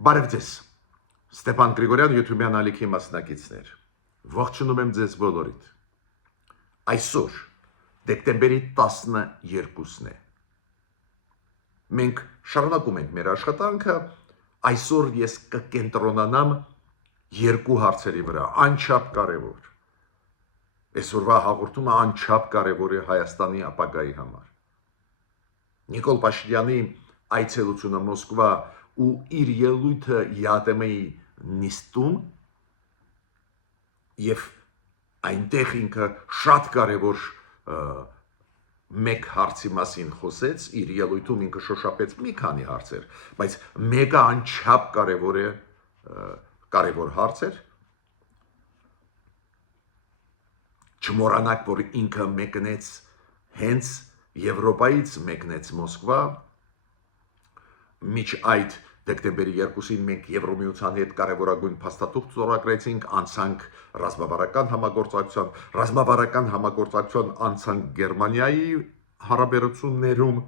Բարև ձեզ, Ստեփան Գրիգորյան, YouTube-յան ալիքի մասնակիցներ, ողջունում եմ ձեզ բոլորիդ, այսօր, դեկտեմբերի 12-ն է, մենք շարունակում ենք մեր աշխատանքը, այսօր ես կկենտրոնանամ երկու հարցերի վրա, անչափ կարևոր, այսօրվա հաղորդումը անչափ կարևոր է Հայաստանի ապագայի համար, Նիկոլ Փաշինյանի այցելությունը Մոսկվա ու իր ելույթը ԵԱՏՄ-ի նիստում եւ այնտեղ ինքը շատ կարևոր մեկ հարցի մասին խոսեց, իր ելույթում ինքը շոշափեց մի քանի հարցեր, բայց մեկը անչափ կարևոր հարց էր, չմոռանաք, որ ինքը մեկնեց հենց Եվրոպայից մեկնեց Մոսկվա, միջ այդ դեկտեմբերի 2-ին մենք Եվրոմիության հետ կարևորագույն փաստաթուղթ ստորագրեցինք, անցանք ռազմավարական համագործակցության անցանք Գերմանիայի հարաբերություններում,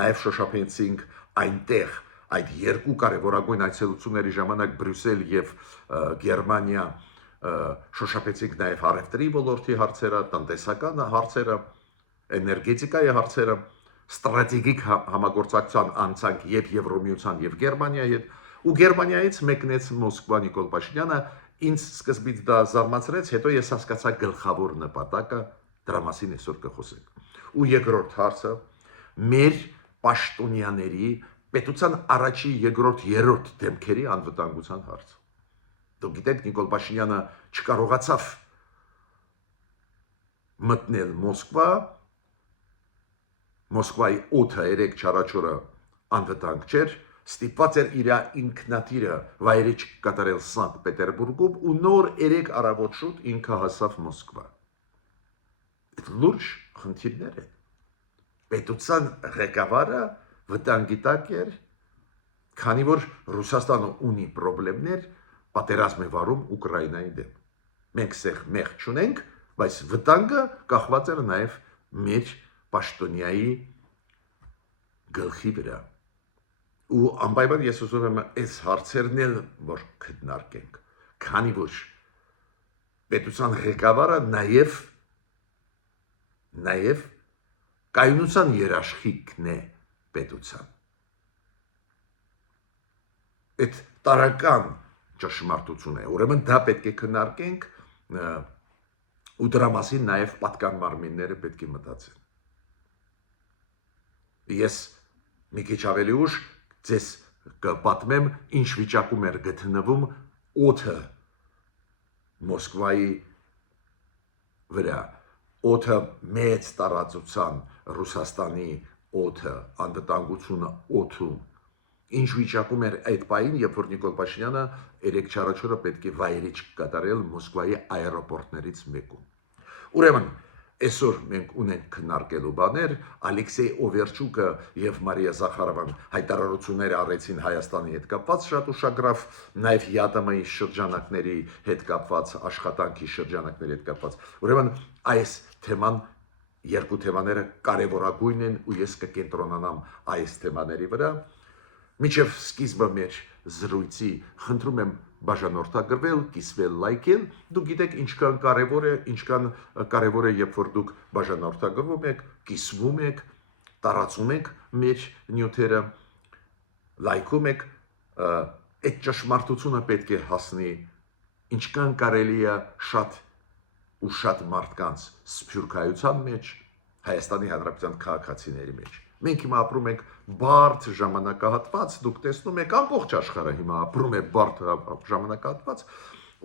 նաև շոշափեցինք այնտեղ այդ երկու կարևորագույն այցելությունների ժամանակ Բրյուսել եւ Գերմանիա շոշափեցինք նաև առևտրի ոլորտի հարցերը, տնտեսական հարցերը, էներգետիկայի հարցերը, ստրատեգիկ համագործակցության անցանք եւ Եվրոմիության եւ Գերմանիայի հետ, ու Գերմանիայից մեկնեց Մոսկվա Նիկոլ Փաշինյանը, ինձ սկզբից դա զարմացրեց, հետո ես հասկացա գլխավոր նպատակը, դրա մասին այսօր կխոսենք։ Ու երկրորդ հարցը մեր պաշտոնյաների պետության առաջի, երկրորդ, երրորդ դեմքերի անվտանգության հարցը։ Դուք գիտեք, Նիկոլ Փաշինյանը չկարողացավ մտնել Մոսկվա, Մոսկվայի օդը 3-4 օրը անվտանգ չէր, ստիպված էր իր ինքնաթիռը վայրիչ կատարել Սանկտ Պետերբուրգում ու նոր 3 առավոտ շուտ ինքը հասավ Մոսկվա։ Այդ լուրջ խնդիրներ են։ Պետության ղեկավարը վտանգի տակ էր, քանի որ Ռուսաստանը ունի խնդիրներ, պատերազմ է վարում Ուկրաինայի դեմ։ Մենք սեղ մեղ չունենք, բայց վտանգը կախված էր նաև մեր պաշտոնյայի գլխի վրա։ Ու անպայման ես ուզում եմ այս հարցերն էլ որ քննարկենք, քանի որ պետության ղեկավարը նաև կայունության երաշխիքն է պետության։ Այդ տարական ճշմարտություն է, ուրեմն դա պետք է քննարկենք ու դրա մասին նաև պատկան մարմինները պետք է մտածեն։ Ես մի քիչ ավելի ուշ ձեզ կպատմեմ ինչ վիճակում էր գտնվում օդը Մոսկվայի վրա, օդը մեծ տարածության Ռուսաստանի օդը, անվտանգությունը օդում, ինչ վիճակում էր այդ պահին, երբ որ Նիկոլ Փաշինյանը 3-4 օրը պետք է վայրիչ կատարել Մոսկվայի աերոպորտներից մեկում։ Ուրեմն, այսօր մենք ունենք քննարկելու բաներ, Ալեքսեյ Օվերչուկը եւ Մարիա Զախարովան հայտարարություններ արեցին Հայաստանի հետ կապված շատ ուշագրավ, նաեւ ԵԱՏՄ-ի շրջանակների հետ կապված, աշխատանքի շրջանակների հետ կապված։ Ուրեմն, այս թեման երկու թեմաները կարևորագույն են ու ես կկենտրոնանամ այս թեմաների վրա։ Մինչև սկիզբը մեր զրույցի խնդրում եմ բաժանորդագրվել, կիսվել, լայքել, դուք գիտեք ինչքան կարևոր է, երբ որ դուք բաժանորդագրվում եք, կիսվում եք, տարածում եք մեր նյութերը, լայքում եք, այդ ճշմարտությունը պետք է հասնի ինչքան կարելի է շատ մարդկանց սփյուռքայության մեջ, Հայաստանի Հանրապետության քաղաքացիների մեջ։ Մենք հիմա ապրում ենք բարդ ժամանակահատված, դուք տեսնում եք ամբողջ աշխարհը հիմա ապրում է բարդ ժամանակահատված,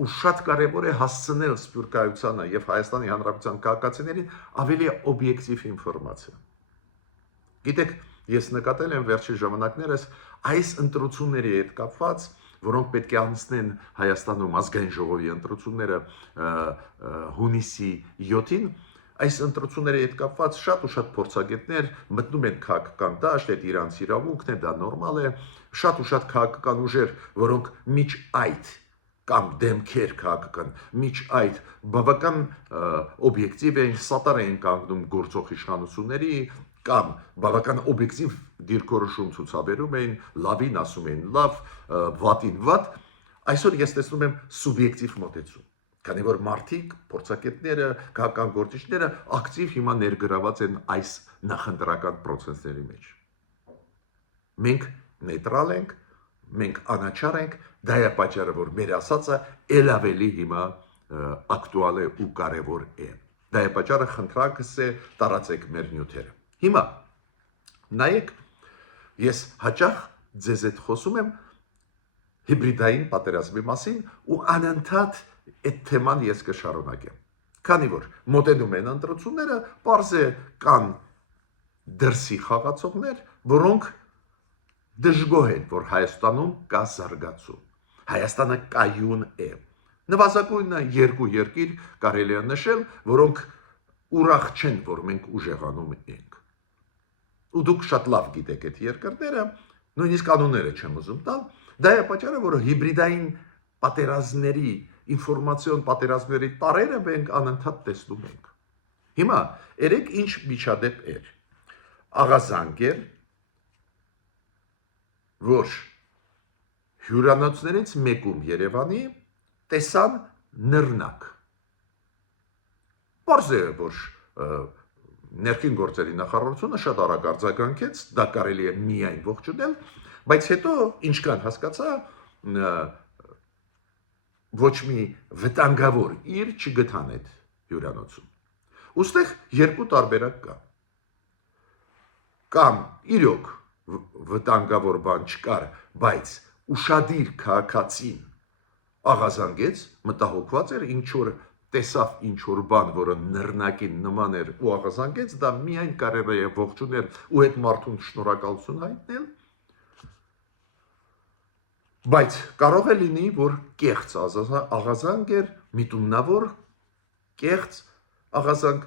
ու շատ կարևոր է հասցնել սփյուռքայությանը եւ Հայաստանի Հանրապետության քաղաքացիներին ավելի օբյեկտիվ ինֆորմացիա։ Գիտեք, ես նկատել եմ վերջին ժամանակներս այս ընտրությունների հետ կապված, որոնք պետք է անցնեն Հայաստանում ազգային ժողովի ընտրությունները հունիսի 7-ին, այս ընտրությունների հետ կապված շատ ու շատ փորձագետներ մտնում են քաղաքական դաշտ, այդ իրանց իրավունքն է, դա նորմալ է, շատ ու շատ քաղաքական ուժեր, որոնք միջ այդ կամ դեմքեր քաղաքական, միջ այդ բավական օբյեկտիվ են, սատար են կանգնում գործող իշխանությունների, կամ բավական օբյեկտիվ դիրքորոշում ցուցաբերում էին, լավին ասում էին լավ, վատին վատ, այսօր ես տեսնում եմ սուբյեկտիվ մոտեցում, քանի որ մարդիկ, փորձագետները, քաղաքական գործիչները ակտիվ հիմա ներգրաված են այս նախընտրական process-ների մեջ։ Մենք նեյտրալ ենք, մենք անաչառ ենք, դա է պատճառը, որ մեր ասածը ել ավելի հիմա ակտուալ է ու կարևոր է։ Դա է պատճառը, խնդրանքս է տարածեք մեր նյութերը։ Հիմա նայեք, ես հաճախ ձեզ հետ խոսում եմ հիբրիդային պատերազմի մասին ու անընդհատ այդ թեման ես կշարունակեմ։ Քանի որ մոտենում են ընտրությունները, պարզ է կան դրսի խաղացողներ, որոնք դժգոհ են, որ Հայաստանում կա զարգացում։ Հայաստանը կայուն է։ Նվազագույնը երկու երկիր կարելի է նշել, որոնք ուրախ չեն, որ մենք ուժեղանում ենք։ Ու դուք շատ լավ գիտեք այդ երկրները, նույնիսկ կանոնները չեմ ուզում տալ, դա է պատճառը, որ հիբրիդային պատերազմների, ինֆորմացիոն պատերազմների տարրերը մենք անընդհատ տեսնում ենք։ Հիմա երեք ինչ միջադեպ էր։ Աղազանգ էր, որ հյուրանոցներից մեկում Երևանի տեսան նռնակ։ Պարզ է, որ ներքին գործերի նախարարությունը շատ արագ արձագանքեց, դա կարելի է միայն ողջունել, բայց հետո ինչքան հասկացա, ոչ մի վտանգավոր իր չգտան այդ հյուրանոցում։ Ոստեղ երկու տարբերակ կա։ Կամ իրոք վտանգավոր բան չկար, բայց ուշադիր քաղաքացին աղազանգեց, մտահոգված էր, ինչ որ տեսավ ինչ-որ բան, որը նռնակին նման էր ու աղազանգեց, դա միայն կարելի է ողջունել ու այդ մարդուն շնորհակալություն հայտնել, բայց կարող է լինի, որ կեղծ աղազանգ էր, միտումնավոր կեղծ աղազանգ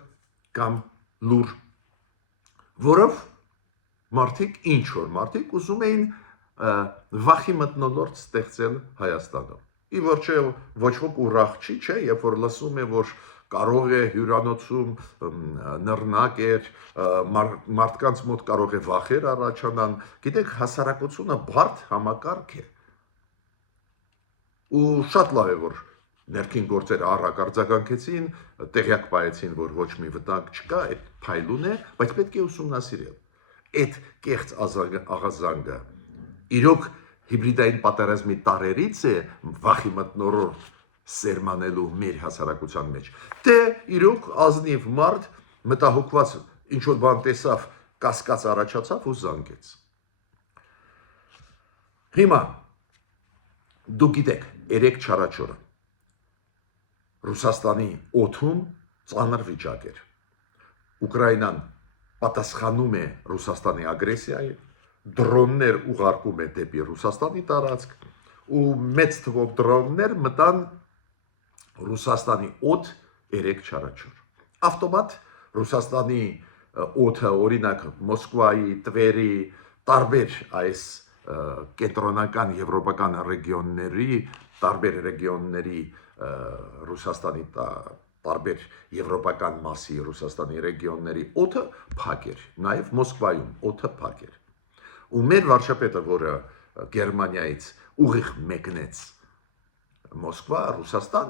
կամ լուր, որով մարդիկ, ինչ-որ մարդիկ ուզում էին վախի մթնոլորտ ստեղծել Հայաստանում։ Ի վերջո ոչ ոք ուրախ չի, չէ, երբ որ լսում է, որ կարող է հյուրանոցում նռնակ էր, մարդկանց մոտ կարող է վախեր առաջանան, գիտեք, հասարակությունը բարդ համակարգ է։ Ու շատ լավ է, որ ներքին գործերը առակ արձագանքեցին, տեղյակ պահեցին, որ ոչ մի վտանգ չկա, այդ փայլուն է, բայց պետք է ուսումնասիրել։ Այդ կեղծ աղազանգը իրոք հիբրիդային պատերազմի տարերից է վախի մթնոլորտ սերմանելու մեր հասարակության մեջ։ Թե իրոք ազնիվ մարդ մտահոգված ինչ-որ բան տեսավ, կասկած առաջացավ ու զանգեց։ Հիմա դուք գիտեք, 3 չարաչորը Ռուսաստանի օդում ծանր վիճակ էր։ Ուկրաինան պատասխանում է Ռուսաստանի ագրեսիայի, դրոններ ուղարկում է դեպի Ռուսաստանի տարածք ու մեծ թվով դրոններ մտան Ռուսաստանի օդ 3 չարաչոր։ Ավտոմատ Ռուսաստանի օդը, օրինակ Մոսկվայի, Տվերի, տարբեր այս կենտրոնական եվրոպական ռեգիոնների, տարբեր ռեգիոնների Ռուսաստանի տարբեր եվրոպական մասի Ռուսաստանի ռեգիոնների օդը փակ էր, նաև Մոսկվայում օդը փակ էր։ Ու մեր վարչապետը, որը Գերմանիայից ուղիղ մեկնեց Մոսկվա, Ռուսաստան,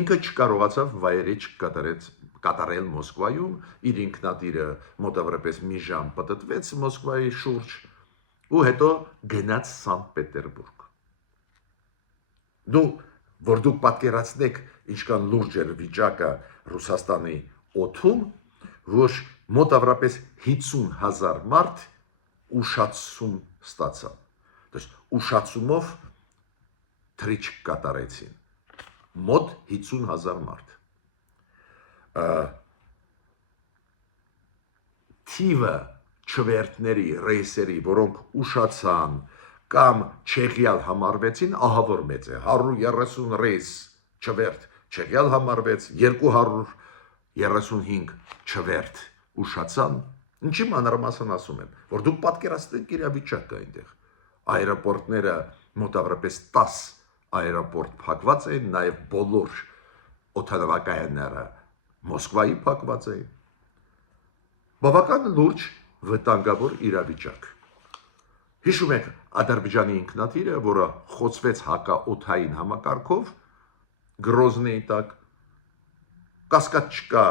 ինքը չկարողացավ վայրեջ կատարել Մոսկվայում, իր ինքնատիրը մոտավորապես մի ժամ պտտվեց Մոսկվայի շուրջ ու հետո գնաց Սանտ Պետերբուրգ։ Որ դուք պատկերացնեք ինչքան լուրջ էր վիճակը Ռուսաստանի օդում, որ մոտավորապես 50,000 մարդ ուշացում ստացավ։ Ուշացումով թրիչք կատարեցին։ Մոտ 50,000 մարդ։ Թիվը չվերթների, ռեյսերի, որոնք ուշացան կամ չեղյալ համարվեցին, ահավոր մեծ է, 130 ռեյս չվերթ չեղյալ համարվեց, 235 չվերթ ուշացան, ինչի մանրամասն ասում եմ, որ դուք պատկերացնեք իրավիճակը այնտեղ, այրապորտները մոտավորապես 10 այրապորտ փակված էին, նաև բոլոր օդանավակայանները Մոսկվայի փակված էին, բավական լուրջ վտանգավոր իրավիճակ։ Հիշում եք Ադրբեջանի ինքնաթիռը, որը խոցվեց հակաօդային համակարգով Գրոզնեի տակ, կասկած չկա,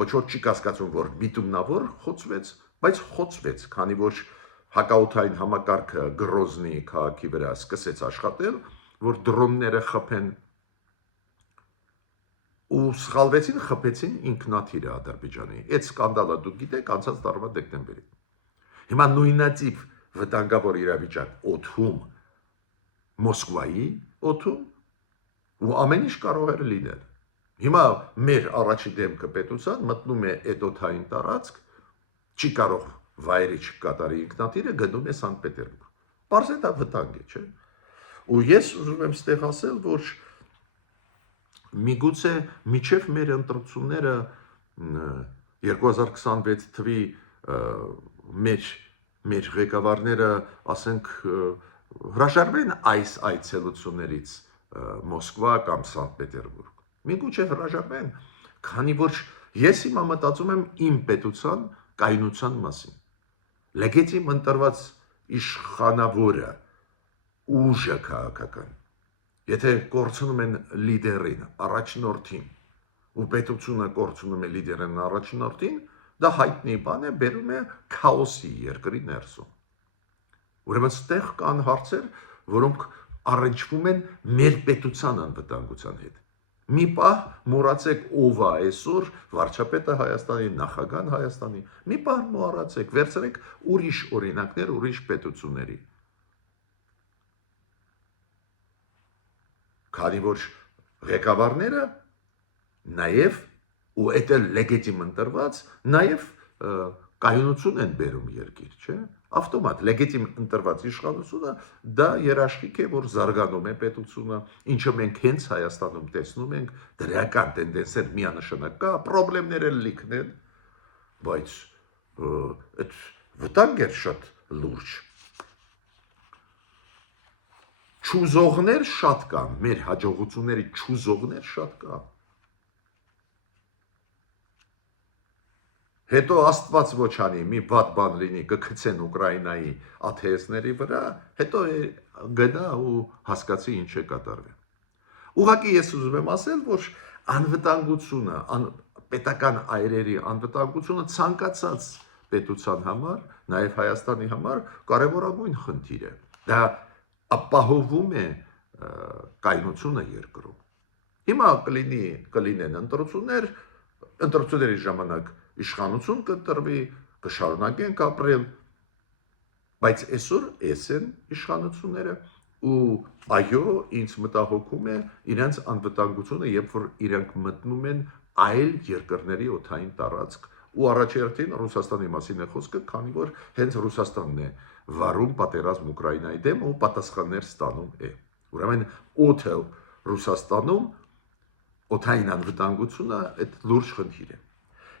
ոչ ոք չի կասկածում, որ միտումնավոր խոցվեց, բայց խոցվեց, քանի որ հակաօդային համակարգը Գրոզնեի քաղաքի վրա սկսեց աշխատել, որ դրոնները խփեն ու սխալվեցին, խփեցին ինքնաթիռը Ադրբեջանի։ Այդ սկանդալը դուք գիտեք անցած տարվա դեկտեմբերին։ Հիմա նույնատիպ վտանգավոր իրավիճակ օդում, Մոսկվայի օդում ու ամեն ինչ կարող էր լինել։ Հիմա մեր առաջի դեմքը պետության մտնում է այդ օդային տարածք, չի կարող վայրի չկատարի ինքնաթիռը, գնում է Սանկտ Պետերբուրգ։ Պարզ է դա վտանգ է, չէ՞։ Ու ես ուզում եմ ստեղ ասել, որ միգուցե միջև մեր ընտրությունները 2026 թվի մեր ղեկավարները, ասենք, հրաժարվեն այս այցելություններից Մոսկվա կամ Սանկտ Պետերբուրգ։ Միգուցե հրաժարվեն, քանի որ ես հիմա մտածում եմ իմ պետության կայունության մասին։ Լեգիտիմ ընտրված իշխանավորը ուժը քաղաքական, եթե կորցնում են լիդերին, առաջնորդին, ու պետությունը կորցնում է լիդերին, առաջնորդին, դա հայտնի բան է, բերում է քաոսի երկրի ներսում։ Ուրեմն ստեղ կան հարցեր, որոնք առնչվում են մեր պետության անվտանգության հետ։ Մի պահ մոռացեք ով է այսօր վարչապետը Հայաստանի, նախագահան Հայաստանի, մի պահ մոռացեք, վերցրեք ուրիշ օրինակներ, ուրիշ պետությունների։ Քանի որ ղեկավարները նաև ու դա լեգիտիմ ընտրված, նաև կայունություն են բերում երկիր, չէ՞։ Ավտոմատ լեգիտիմ ընտրված իշխանությունը դա երաշխիք է, որ զարգանում է պետությունը, ինչը մենք հենց Հայաստանում տեսնում ենք, դրական տենդենսեր միանշանակ կա, խնդիրներ էլ լիքն են, բայց այդ վտանգ է շատ լուրջ։ Չուզողներ շատ կան, մեր հաջողությունների չուզողներ շատ կան։ Հետո Աստված ոչ անի, մի վատ բան լինի, կգցեն Ուկրաինայի աթեիստների վրա, հետո գնա ու հասկացի ինչ է կատարվել։ Ուղղակի ես ուզում եմ ասել, որ անվտանգությունը, պետական այրերի անվտանգությունը ցանկացած պետության համար, նաև Հայաստանի համար կարևորագույն խնդիր է։ Դա ապահովում է կայունությունը երկրում։ Հիմա կլինեն ընտրությունների ժամանակ իշխանություն կտրվի, կշարունակենք ապրել, բայց այսօր էս են իշխանությունները ու այո, ինձ մտահոգում է իրենց անվտանգությունը, երբ որ իրենք մտնում են այլ երկրների օդային տարածք ու առաջերտին Ռուսաստանի մասին է խոսքը, քանի որ հենց Ռուսաստանն է վարում պատերազմ Ուկրաինայի դեմ ու պատասխաններ ստանում է։ Ուրեմն օդը Ռուսաստանում օդային անվտանգությունը այդ լուրջ խնդիր է։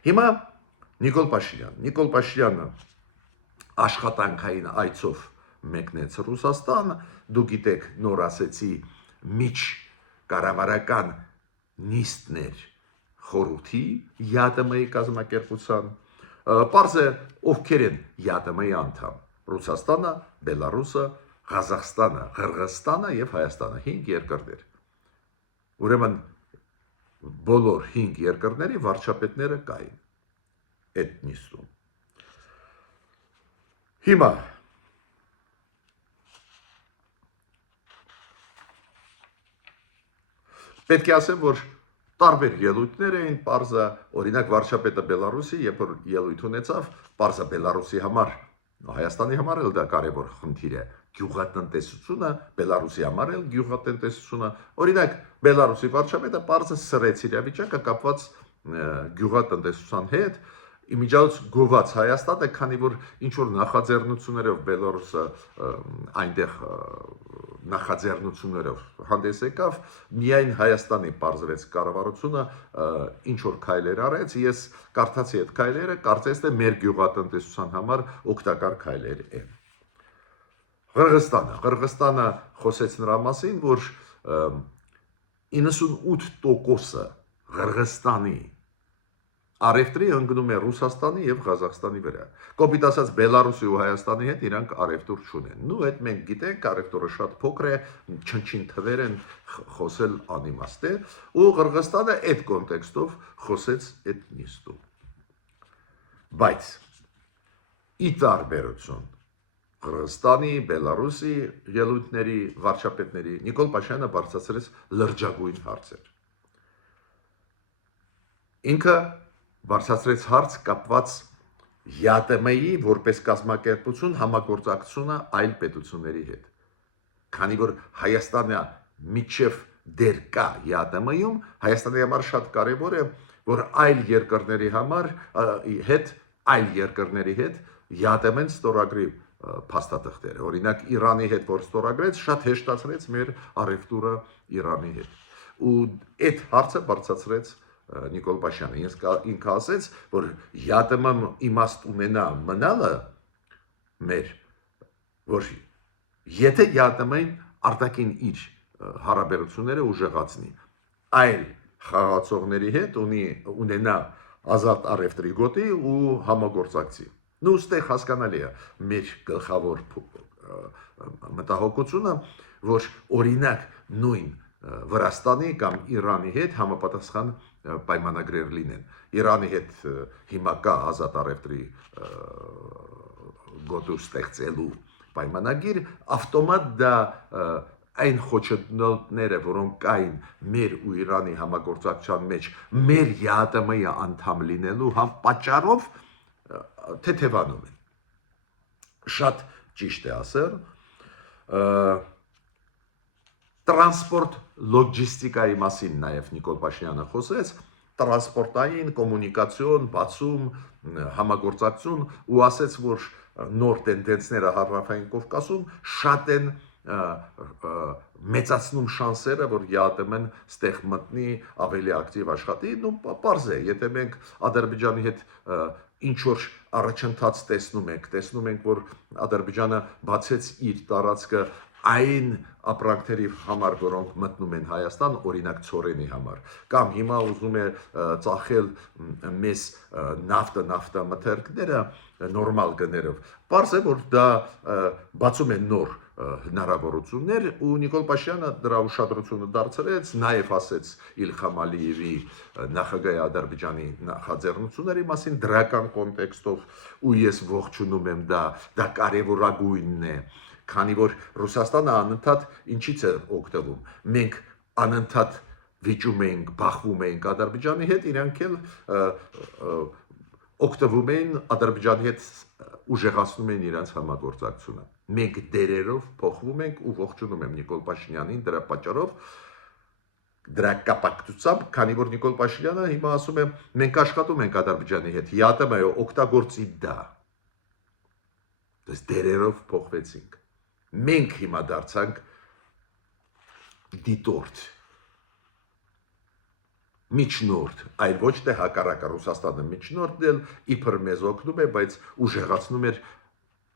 Հիմա Նիկոլ Փաշինյանը աշխատանքային այցով մեկնեց Ռուսաստան, դու գիտեք, նոր ասեցի միջկառավարական նիստներ խորհրդի ԵԱՏՄ-ի կազմակերպության, պարզ է ովքեր են ԵԱՏՄ-ի անդամ, Ռուսաստանը, Բելարուսը, Ղազախստանը, Ղրղըզստանը եւ Հայաստանը 5 երկրներ։ Ուրեմն բոլոր 5 երկրների վարչապետները կային այդ նիստում։ Հիմա պետք է ասեմ, որ տարբեր ելույթներ էին, պարզը օրինակ վարչապետը Բելարուսի, երբ որ ելույթ ունեցավ, պարզը Բելարուսի համար, Հայաստանի համար էլ դա կարևոր խնդիր է, գյուղատնտեսությունը, Բելարուսի համար էլ գյուղատնտեսությունը, օրինակ Բելարուսի վարչապետը պարզը սրեց իրավիճակը կապված գյուղատնտեսության հետ, իմիջիայլոց գոված Հայաստանը, քանի որ ինչ որ նախաձեռնություններով Բելարուսը այնտեղ նախաձեռնություններով հանդես եկավ, միայն Հայաստանի պարզվեց կառավարությունը ինչ որ քայլեր արեց, ես կարդացի այդ քայլերը, կարծես թե մեր գյուղատնտեսության համար օգտակար քայլեր են։ Ղրղըզստանը խոսեց նրա մասին, որ 98% Ղրղըզստանի Արևտրի ընկնում է Ռուսաստանի եւ Ղազախստանի վրա։ Կոպիտ ասած Բելարուսի ու Հայաստանի հետ իրանք արևտուր չունեն։ Նու այդ մենք գիտենք, արևտուրը շատ փոքր է, չնչին թվեր են խոսել անիմաստ է, ու Qırğızstանը այդ կոնտեքստով խոսեց այդ նիստում։ Բայց ի տարբերություն Qırğızstani, Բելարուսի ելույթների վարչապետների Նիկոլ Փաշինյանը բարձրացրեց լրջագույն հարցեր։ Ինքը բարձրացրեց հարց կապված ԵԱՏՄ-ի որպես կազմակերպություն համագործակցությունը այլ պետությունների հետ։ Քանի որ Հայաստանը միջև դեր կա ԵԱՏՄ-ում, Հայաստանի համար շատ կարևոր է, որ այլ երկրների հետ ԵԱՏՄ-ն ստորագրի փաստաթղթերը։ Օրինակ Իրանի հետ որ ստորագրեց, շատ հեշտացրեց մեր առևտուրը Իրանի հետ։ Ու այդ հարցը բարձրացրեց Նիկոլ Փաշինյանը։ Ինքը ասեց, որ ԵԱՏՄ-ը իմաստ ունենա մնալը մեր, որ եթե ԵԱՏՄ-ին արտաքին իր հարաբերությունները ուժեղացնի, այլ խաղացողների հետ ունենա ազատ առևտրի գոտի ու համագործակցի։ Նու ստեղ հասկանալի է մեր գլխավոր մտահոգությունը, որ օրինակ նույն Վրաստանի կամ Իրանի հետ համապատասխան պայմանագրեր լինեն։ Իրանի հետ հիմա կա ազատ առևտրի գոտու ստեղծելու պայմանագիր, ավտոմատ դա այն խոչընդոտները, որոնք կային մեր ու Իրանի համագործակցության մեջ, մեր ԵԱՏՄ-ի անդամ լինելու պատճառով թեթևանում են։ Շատ ճիշտ է ասել, տրանսպորտ լոգիստիկայի մասին նաև Նիկոլ Փաշինյանը խոսեց, տրանսպորտային, կոմունիկացիոն, բացում, համագործակցություն ու ասեց, որ նոր տենդենսները Հարավային Կովկասում շատ են մեծացնում շանսերը, որ ԵԱՏՄ-ն ստեղ մտնի, ավելի ակտիվ աշխատի, ու պարզ է, եթե մենք Ադրբեջանի հետ ինչ որ առաջընթաց տեսնում ենք, որ Ադրբեջանը բացեց իր տարածքը այն ապրանքների համար, որոնք մտնում են Հայաստան, օրինակ ցորենի համար, կամ հիմա ուզում է ծախել մեզ նավթամթերքները նորմալ գներով, պարզ է, որ դա բացում է նոր հնարավորություններ ու Նիկոլ Փաշինյանը դրա ուշադրությունը դարձրեց, նաև ասեց Իլհամ Ալիևի նախագահի Ադրբեջանի նախաձեռնությունների մասին դրական կոնտեքստով ու ես ողջունում եմ դա կարևորագույնն է, քանի որ Ռուսաստանը անընդհատ ինչից է օգտվում։ Մենք անընդհատ վիճում ենք, բախվում ենք Ադրբեջանի հետ, իրանք էլ օգտվում են Ադրբեջանի հետ ուժեղացնում են իրենց համագործակցությունը։ Մենք դերերով փոխվում ենք ու ողջունում եմ Նիկոլ Փաշինյանին դրա պատճառով, դրա կապակցությամբ, քանի որ Նիկոլ Փաշինյանը հիմա ասում է, մենք աշխատում ենք Ադրբեջանի հետ, ԵԱՏՄ-ը օգտագործի դա։ Դες դերերով փոխվեցինք։ Մենք հիմա դարձանք դիտորդ, միջնորդ, այլ ոչ թե հակառակը Ռուսաստանը միջնորդն էլ իբր մեզ օգնում է, բայց ուժեղացնում էր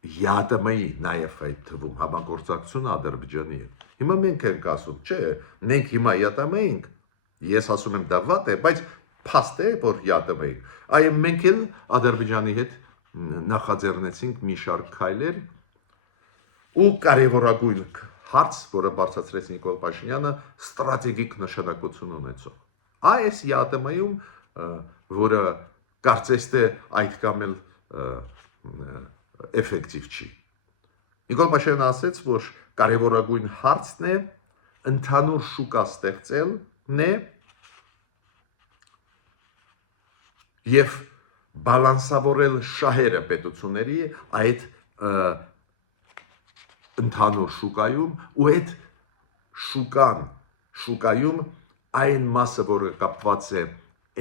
ԵԱՏՄ-ի նաև այդ թվում համագործակցությունը Ադրբեջանի հետ։ Հիմա մենք ենք ասում, չէ, մենք հիմա ԵԱՏՄ ենք, ես ասում եմ դա վատ է, բայց փաստ է, որ ԵԱՏՄ ենք։ Այո, մենք էլ Ադրբեջանի հետ նախաձեռնեցինք մի շարք քայլեր ու կարևորագույն հարց, որը բարձրացրեց Նիկոլ Փաշինյանը, ստրատեգիկ նշանակություն ունեցող։ Այս ԵԱՏՄ-ում, որը կարծես թե այդքան էլ էֆեկտիվ չի։ Նիկոլ Փաշինյանը ասաց, որ կարևորագույն հարցն է ընդհանուր շուկա ստեղծելն է եւ բալանսավորել շահերը պետությունների այդ ընդհանուր շուկայում ու այդ շուկայում այն մասը, որը կապված է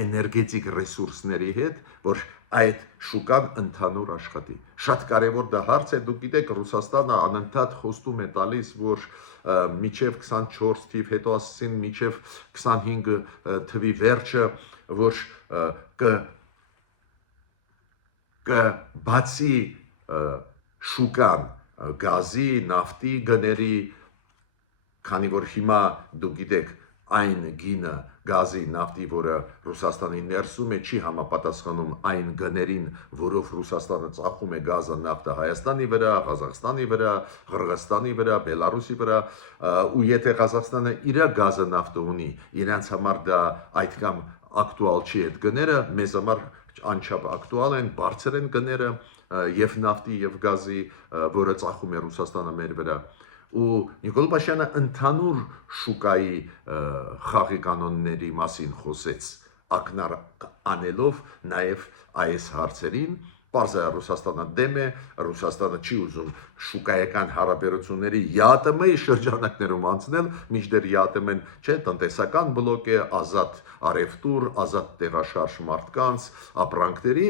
էներգետիկ ռեսուրսների հետ, որ այդ շուկան ընդհանուր աշխատի։ Շատ կարևոր դա հարց է, դուք գիտեք, Ռուսաստանը անընդհատ խոստում է տալիս, որ մինչև 24 թիվ, հետո ասեցին մինչև 25 թվի վերջը, որ կբացի շուկան գազի, նավթի գների, քանի որ հիմա դուք գիտեք այն գինը, գազի, նավթի, որը Ռուսաստանի ներսում է, չի համապատասխանում այն գներին, որով Ռուսաստանը ծախում է գազը, նավթը Հայաստանի վրա, Ղազախստանի վրա, Ղրղստանի վրա, Բելարուսի վրա, ու եթե Ղազախստանը իր գազը, նավթը ունի, իրենց համար դա այդքան ակտուալ չի այդ գները, մեզ համար անչափ ակտուալ են, բարձր են գները եւ նավթի եւ գազի, որը ծախում է Ռուսաստանը մեր վրա։ Ու Նիկոլ Փաշինյանը ընդհանուր շուկայի խաղի կանոնների մասին խոսեց, ակնար անելով նաև այս հարցերին, պարզ է Ռուսաստանը դեմ է, Ռուսաստանը չի ուզում շուկայական հարաբերությունների ԵԱՏՄ-ի շրջանակներում անցնել, մինչդեռ ԵԱՏՄ-ն չէ, տնտեսական բլոկ է, ազատ առևտուր, ազատ տեղաշարժ մարդկանց, ապրանքների,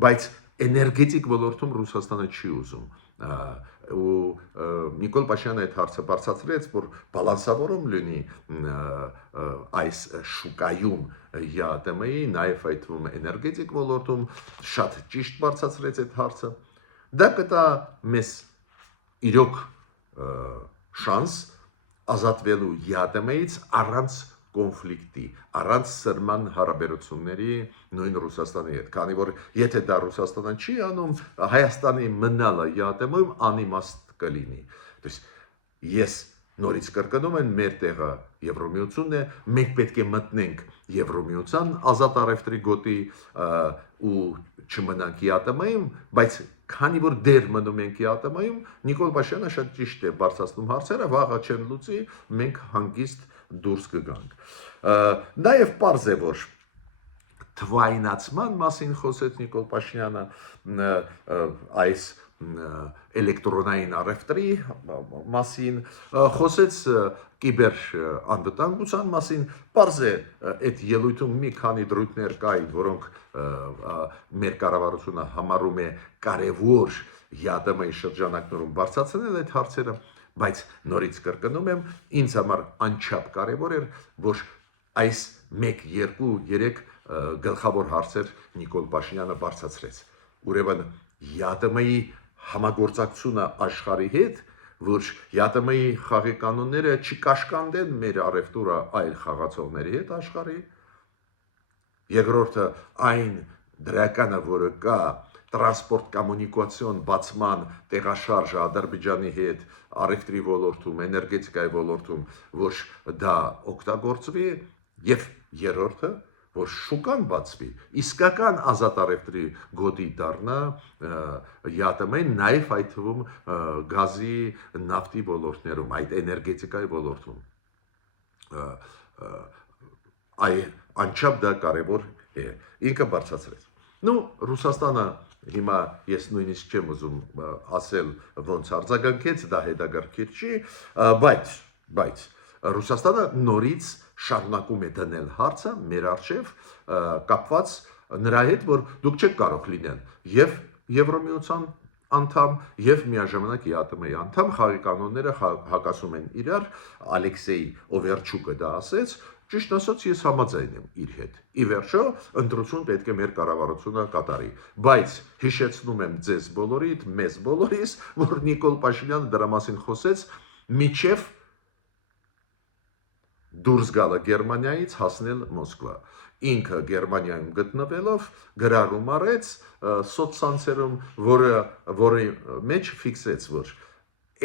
բայց էներգետիկ ոլորտում Ռուսաստանը չի ուզում ու Նիկոլ Փաշինյանը այդ հարցը բարձրացրեց, որ բալանսավորում լինի այս շուկայում ԵԱՏՄ-ի, նաև այդ թվում էներգետիկ ոլորտում, շատ ճիշտ բարձրացրեց այդ հարցը։ Դա կտա մեզ իրոք շանս ազատվելու ԵԱՏՄ-ից առանց կոնֆլիկտի, առանց սրման հարաբերությունների նույն Ռուսաստանի հետ, քանի որ եթե դա Ռուսաստանը չի անում, Հայաստանի մնալը ԵԱՏՄ-ում անիմաստ կլինի։ Ես նորից կրկնում եմ, մեր տեղը Եվրոմիությունն է, մենք պետք է մտնենք Եվրոմիության ազատ առևտրի գոտի ու չմնանք ԵԱՏՄ-ում, բայց քանի որ դեր մնում ենք ԵԱՏՄ-ում, Նիկոլ Փաշինյանը շատ ճիշտ է բարձրացնում հարցերը, վաղը չեն լուծի, մենք հանգիստ դուրս կգանք։ Նաև պարզ է, որ թվայնացման մասին խոսեց Նիկոլ Փաշինյանը, այս էլեկտրոնային առևտրի մասին, խոսեց կիբեր անվտանգության մասին, պարզ է այդ ելույթում մի քանի դրույթներ կային, որոնք մեր կառավարությունը համարում է կարևոր ԵԱՏՄ-ի շրջանակներում բարձրացնել այդ հարցերը, բայց նորից կրկնում եմ, ինձ համար անչափ կարևոր էր, որ այս 1, 2, 3 գլխավոր հարցեր Նիկոլ Փաշինյանը բարձրացրեց։ Ուրեմն ԵԱՏՄ-ի համագործակցությունը աշխարհի հետ, որ ԵԱՏՄ-ի խաղի կանոնները չկաշկանդեն մեր առևտուրը այլ խաղացողների հետ աշխարհի։ Երկրորդը այն դրականը, որը կա տրանսպորտ կոմունիկացիոն բացման տեղաշարժը Ադրբեջանի հետ առևտրի ոլորտում, էներգետիկայի ոլորտում, որ դա օգտագործվի, եւ երրորդը, որ շուկան բացվի, իսկական ազատ առևտրի գոտի դառնա ԵԱՏՄ-ին, նաև այդ թվում գազի, նավթի ոլորտներում, այդ էներգետիկայի ոլորտում։ Անչափ դա կարևոր է, ինքը բարձրացրեց։ Ռուսաստանը հիմա ես նույնիսկ չեմ ուզում ասել ոնց արձագանքեց, դա հետաքրքիր չի, բայց Ռուսաստանը նորից շարունակում է դնել հարցը մեր առջև կապված նրա հետ, որ դուք չեք կարող լինել եւ Եվրոմիության անդամ եւ միաժամանակ ԵԱՏՄ-ի անդամ, խաղի կանոնները հակասում են իրար, Ալեքսեյ Օվերչուկը դա ասեց, ճիշտ ասած ես համաձայն եմ իր հետ։ Ի վերջո, ընտրություն պետք է մեր կառավարությունը կատարի, բայց հիշեցնում եմ ձեզ բոլորիդ, մեզ բոլորիս, որ Նիկոլ Փաշինյանը դրա մասին խոսեց միջև դուրս գալը Գերմանիայից հասնել Մոսկվա։ Ինքը Գերմանիայում գտնվելով գրառում արեց սոցցանցերում, որի մեջ ֆիքսեց, որ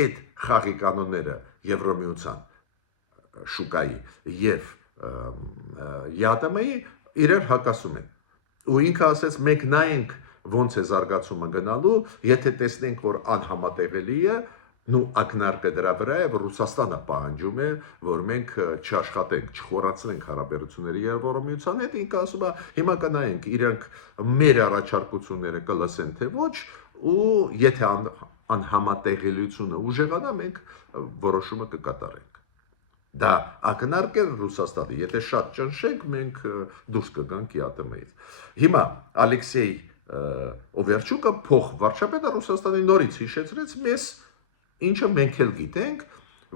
այդ խաղի կանոնները Եվրոմիության շուկայի եւ ԵԱՏՄ-ի իրար հակասում են։ Ու ինքը ասեց, մենք նայենք ոնց է զարգացումը գնալու, եթե տեսնենք, որ անհամատեղելի է, ակնարկը դրա վրա է, որ Ռուսաստանը պահանջում է, որ մենք չաշխատենք, չխորացնենք հարաբերությունները Եվրոմիության հետ, ինքը ասում է, հիմա կնայենք, իրենք մեր առաջարկությունները կլսեն թե ոչ, ու եթե անհամատեղելիությունը ուժեղանա, մենք որոշումը կկատարենք։ Դա ակնարկ է Ռուսաստանի, եթե շատ ճնշենք, մենք դուրս կգանք ԵԱՏՄ-ից։ Հիմա Ալեքսեյ Օվերչուկը փոխվարչապետը Ռուսաստանի նորից հիշեցրեց մեզ, ինչը մենք էլ գիտենք,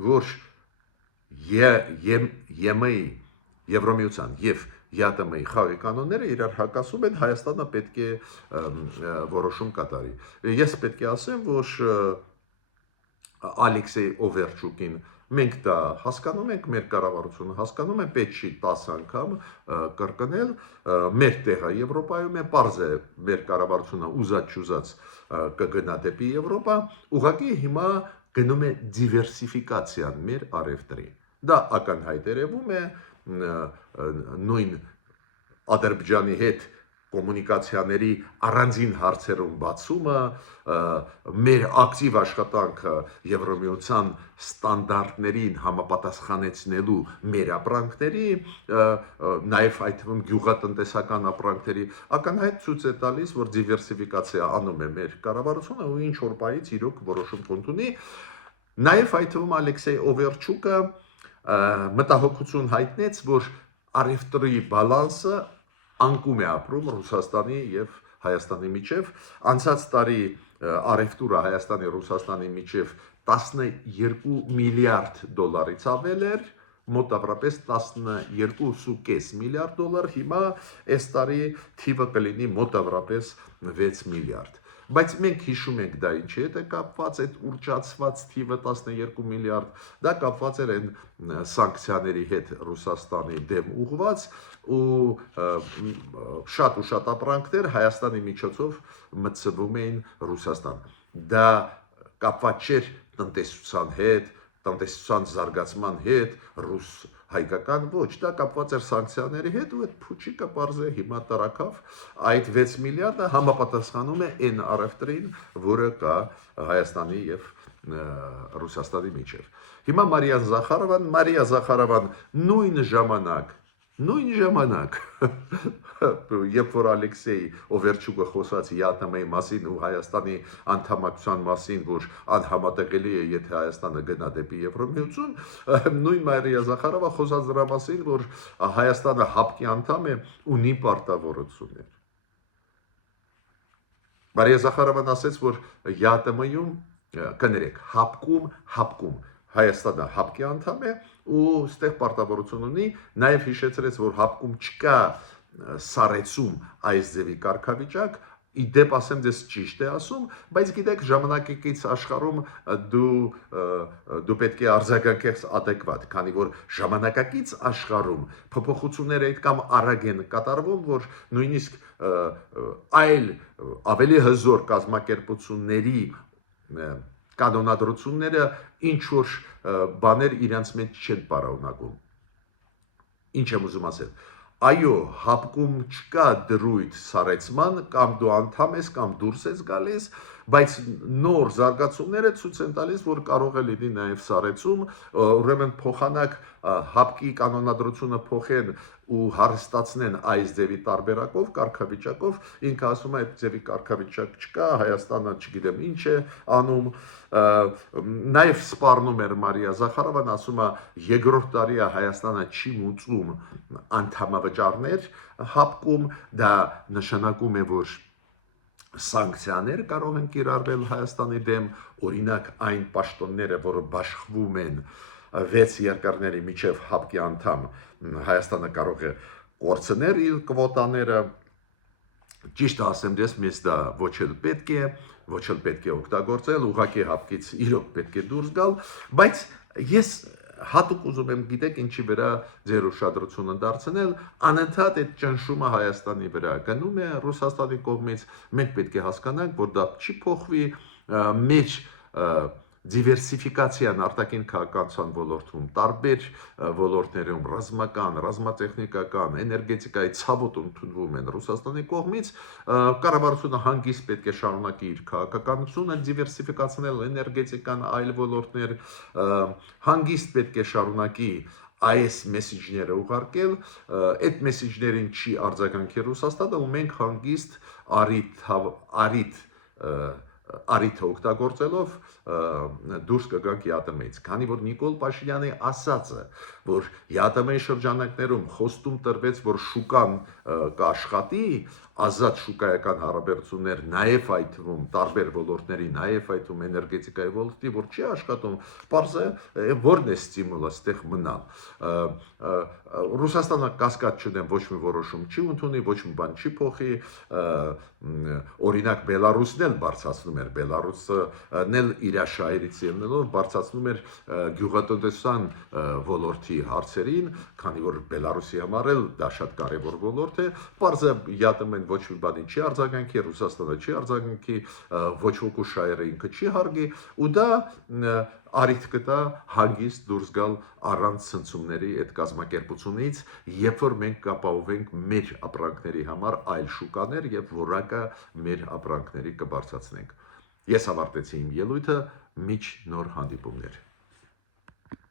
որ ԵՄ-ի, Եվրոմիության եւ ԵԱՏՄ-ի խաղի կանոնները իրար հակասում են, Հայաստանը պետք է որոշում կատարի։ Ես պետք է ասեմ, որ Ալեքսեյ Օվերչուկին Մենք դա հասկանում ենք, մեր կառավարությունը հասկանում է, պետք չի 10 անգամ կրկնել, մեր տեղը Եվրոպայում է, պարզ է մեր կառավարությունը ուզած-չուզած կգնա դեպի Եվրոպա, ուղղակի հիմա գնում է դիվերսիֆիկացիան մեր առևտրի։ Դա ակնհայտ երևում է նույն Ադրբեջանի հետ կոմունիկացիաների առանձին հարցերում բացումը, մեր ակտիվ աշխատանքը Եվրոմիության ստանդարտներին համապատասխանեցնելու մեր ապրանքների, նաև այդ թվում գյուղատնտեսական ապրանքների, ակնհայտ ցույց է տալիս, որ դիվերսիֆիկացիա անում է մեր կառավարությունը ու ինչ որ բայից իրոք որոշում կընդունի։ Նաև այդ թվում Ալեքսեյ Օվերչուկը մտահոգություն հայտնեց, որ առևտրի բալանսը անկում է ապրում Ռուսաստանի եւ Հայաստանի միջև։ Անցած տարի առևտուրը Հայաստանի Ռուսաստանի միջև 12 միլիարդ դոլարից ավել էր, մոտավորապես 12.5 միլիարդ դոլար, հիմա այս տարի թիվը կլինի մոտավորապես 6 միլիարդ։ Բայց մենք հիշում ենք դա ինչի հետ է կապված, այդ ուռճացված թիվը 12 միլիարդ, դա կապված էր այն սանկցիաների հետ Ռուսաստանի դեմ ուղված ու շատ ապրանքներ Հայաստանի միջոցով մտցվում էին Ռուսաստան։ Դա կապված չէր տնտեսության հետ, տնտեսության զարգացման հետ, ռուս-հայկական ոչ, դա կապված էր սանկցիաների հետ ու այդ փուչիկը պարզ է հիմա տարակավ, այդ 6 միլիարդը համապատասխանում է այն առևտրին, որը կա Հայաստանի եւ Ռուսաստանի միջև։ Հիմա Մարիա Զախարովան նույն ժամանակ, երբ որ Ալեքսեյ Օվերչուկը խոսած ԵԱՏՄ-ի մասին ու Հայաստանի անդամակցության մասին, որ անհամատեղելի է, եթե Հայաստանը գնա դեպի Եվրոմիություն, նույն Մարիա Զախարովը խոսած դրա մասին, որ Հայաստանը ՀԱՊԿ-ի անդամ է, ունի պարտավորություններ։ Մարիա Զախարովան ասաց, որ ԵԱՏՄ-ում կներեք, ՀԱՊԿ-ում Հայաստանը ՀԱՊԿ-ի անդամ է ու ստեղ պարտավորություն ունի, նաև հիշեցրեց, որ ՀԱՊԿ-ում չկա սառեցում այս ձևի կարգավիճակ, իդեպ ասեմ ձեզ ճիշտ է ասում, բայց գիտեք ժամանակակից աշխարհում դու պետք է արձագանքես adekvat, քանի որ ժամանակակից աշխարհում փոփոխությունները այդքան արագ են կատարվում, որ նույնիսկ այլ ավելի հզոր կազմակերպությունների կանոնադրությունները ինչ որ բաներ իրենց մեջ չեն պարունակում։ Ինչ եմ ուզում ասել։ Այո, ՀԱՊԿ-ում չկա դրույթ սառեցման, կամ դու անդամ ես, կամ դուրս ես գալիս, բայց նոր զարգացումները ցույց են տալիս, որ կարող է լինի նաև սառեցում, ուրեմն փոխանակ ՀԱՊԿ-ի կանոնադրությունը փոխեն ու հարստացնեն այս ձևի տարբերակով, կարգավիճակով, ինքը ասում է այդ ձևի կարգավիճակ չկա, Հայաստանը չգիտեմ ինչ է անում, նաև սպառնում էր Մարիա Զախարովան, ասում է երկրորդ տարի է Հայաստանը չի մուծում անդամավճարներ ՀԱՊԿ-ում, դա նշանակում է, որ սանկցիաներ կարող են կիրառվել Հայաստանի դեմ, օրինակ այն պաշտոնները, որը բաշխվում են 6 երկրների միջև ՀԱՊԿ-ի անդամ, Հայաստանը կարող է կորցնել իր կվոտաները, ճիշտ ասեմ դες, մեզ դա ոչ էլ պետք է օգտագործել, ուղղակի ՀԱՊԿ-ից իրոք պետք է դուրս գալ, բայց ես հատուկ ուզում եմ գիտեք ինչի վրա ձեր ուշադրությունը դարձնել, անընդհատ այդ ճնշումը Հայաստանի վրա գնում է Ռուսաստանի կողմից, մենք պետք է հասկանանք, որ դա չի փոխվի, մեր դիվերսիֆիկացիան արտաքին քաղաքացիական ոլորտում, տարբեր ոլորտներում, ռազմական, ռազմատեխնիկական, էներգետիկայի ցավոտ ընդունվում են Ռուսաստանի կողմից, կառավարությունը հանգիստ պետք է շարունակի իր քաղաքականությունը դիվերսիֆիկացնել էներգետիկան, այլ ոլորտներ, հանգիստ պետք է շարունակի այս մեսիջները ուղարկել, այդ մեսիջներին չի արձագանքի Ռուսաստանը ու մենք հանգիստ առիթը օգտագործելով դուրս կգանք ԵԱՏՄ-ից, քանի որ Նիկոլ Փաշինյանի ասածը, որ ԵԱՏՄ-ի շրջանակներում խոստում տրվեց, որ շուկան կաշխատի, ազատ շուկայական հարաբերություններ, նաև այդ թվում տարբեր ոլորտների, նաև այդ թվում էներգետիկայի ոլորտի, որ չի աշխատում, պարզ է, որն է ստիմուլը ստեղ մնալ։ Ռուսաստանը կասկած չունեմ ոչ մի որոշում չի ընդունի, ոչ մի բան չի փոխի, օրինակ Բելարուսն էլ բարձրացնում էր, Բելարուսն էլ իր շահերից ելնելով բարձրացնում էր գյուղատնտեսության ոլորտի հարցերին, քանի որ Բելարուսի համար էլ դա շատ կարևոր ոլորտ է, բարձր յատում են ոչ մի բանի չի արձագանքի, Ռուսաստանը չի արձագանքի, ոչ ոք շահերը ինքը չի հարգի, ու դա արիթ կտա հագիստ դուրս գալ առանց ցնցումների այդ կազմակերպությունից, երբ որ մենք կապահովենք մեր ապրանքների համար այլ շուկաներ եւ որակը մեր ապրանքների կբարձրացնենք։ Ես ավարտեցի իմ ելույթը, միջ նոր հանդիպումներ։